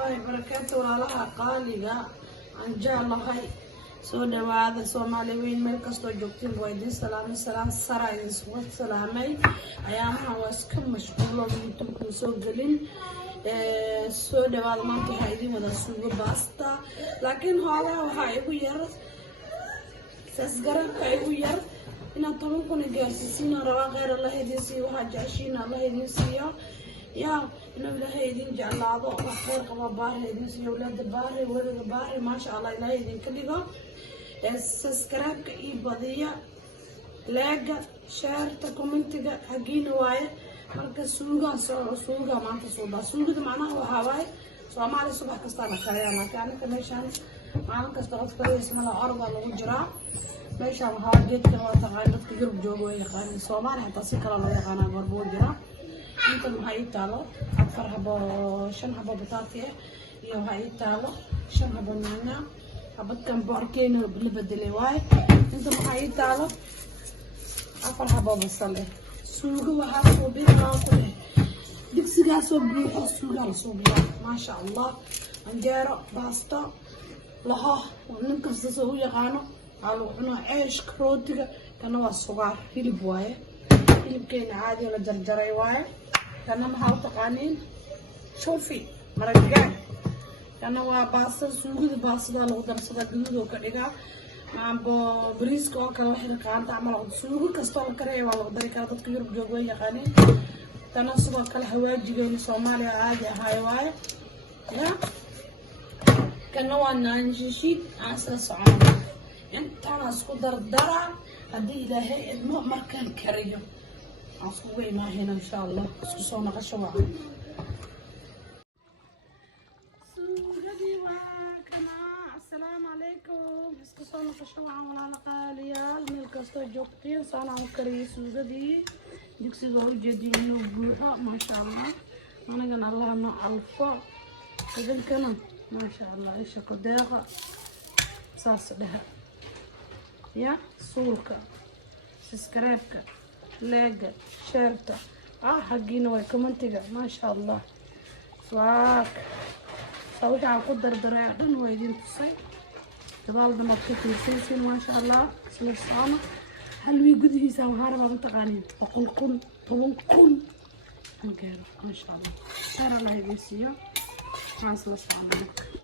الله وبركاته ولا قالقة عن جال هاي سودا وهذا سومالي وين مركز توجبتين ويدين سلام سراي سوت سلامي أيامها واسكم مشغولة بيتوكل سوقلين سودا وهذا ما في هايدي ولا سوق باستا لكن هذا وهاي وير سسقرن هاي وير إن طبعاً جالسين روا غير الله يديسي وهاجاشين الله يديسي يا إنه لا هيدين جعل عضو خير قبا بار هيدين سي ولاد بار ولد بار ما شاء الله لا هيدين كلها سبسكرايب كي بدية لايك شير كومنت حقين واي marka suuga maanta suuga suugada macnaha waxa waaye Soomaali subax kasta la kariyaa marka meeshan maalin kasta qof kale isma la arba lagu jiraa meeshan waxa geedka waa taqaan dadka Yurub joogo ay yaqaan Soomaali xataa si kala loo yaqaan barbuu jiraa inta maxay taalo 4 xabo 5 xabo bataati iyo waxay taalo 5 xabo nyaanya xabadkan boorkeena la bedelay waay inta maxay taalo 4 xabo basal suuga waxa soo biraa ku leh digsiga soo biraa suuga la soo biraa ma sha Allah anjeero basta laha ninka soo yaqaano على وحنا عيش كروتيga kana waa sugaar hilib waaye hilibkeena caadi la jarjaray waaye kana ma hal taqaaniin shoofi maraqaan kana waa baasta suugada baastada lagu darsada guduud ka dhiga maambo bariiska oo kale waxa qaanta amal suugo kasto la kareeyo waa lagu dari karaa dadka Yurub joogo way yaqaaneen kana sidoo kale hawaajigeena Soomaaliya caadi ahay waaye ya kana waa naanjishi asal Soomaaliya أنت أنا أسكو دردرة هدي إلهي إدمو مركان كريو أسكو ويما هنا إن شاء الله أسكو صونا غشوا سودي واكنا السلام عليكم أسكو صونا غشوا ولا نقاليا الملك أستو جوكتين صانا وكري سودي ديكسي زوي جدينو بوحا ما شاء الله أنا قلنا الله ما ألفا إذن كنا ما شاء الله إيش قداغا ساس لها يا سولكا سبسكرايبكا لايك شيرتا حقينا واي كومنتيغا ما شاء الله فاك صوتي على قدر دراع دن ويدين تصي كذال دمرتي سيسين ما شاء الله سلو الصامة هل ويقودي سام هاربا منتقانين وقل قل ما شاء الله شارع الله يبيسيا مع سلو الصامة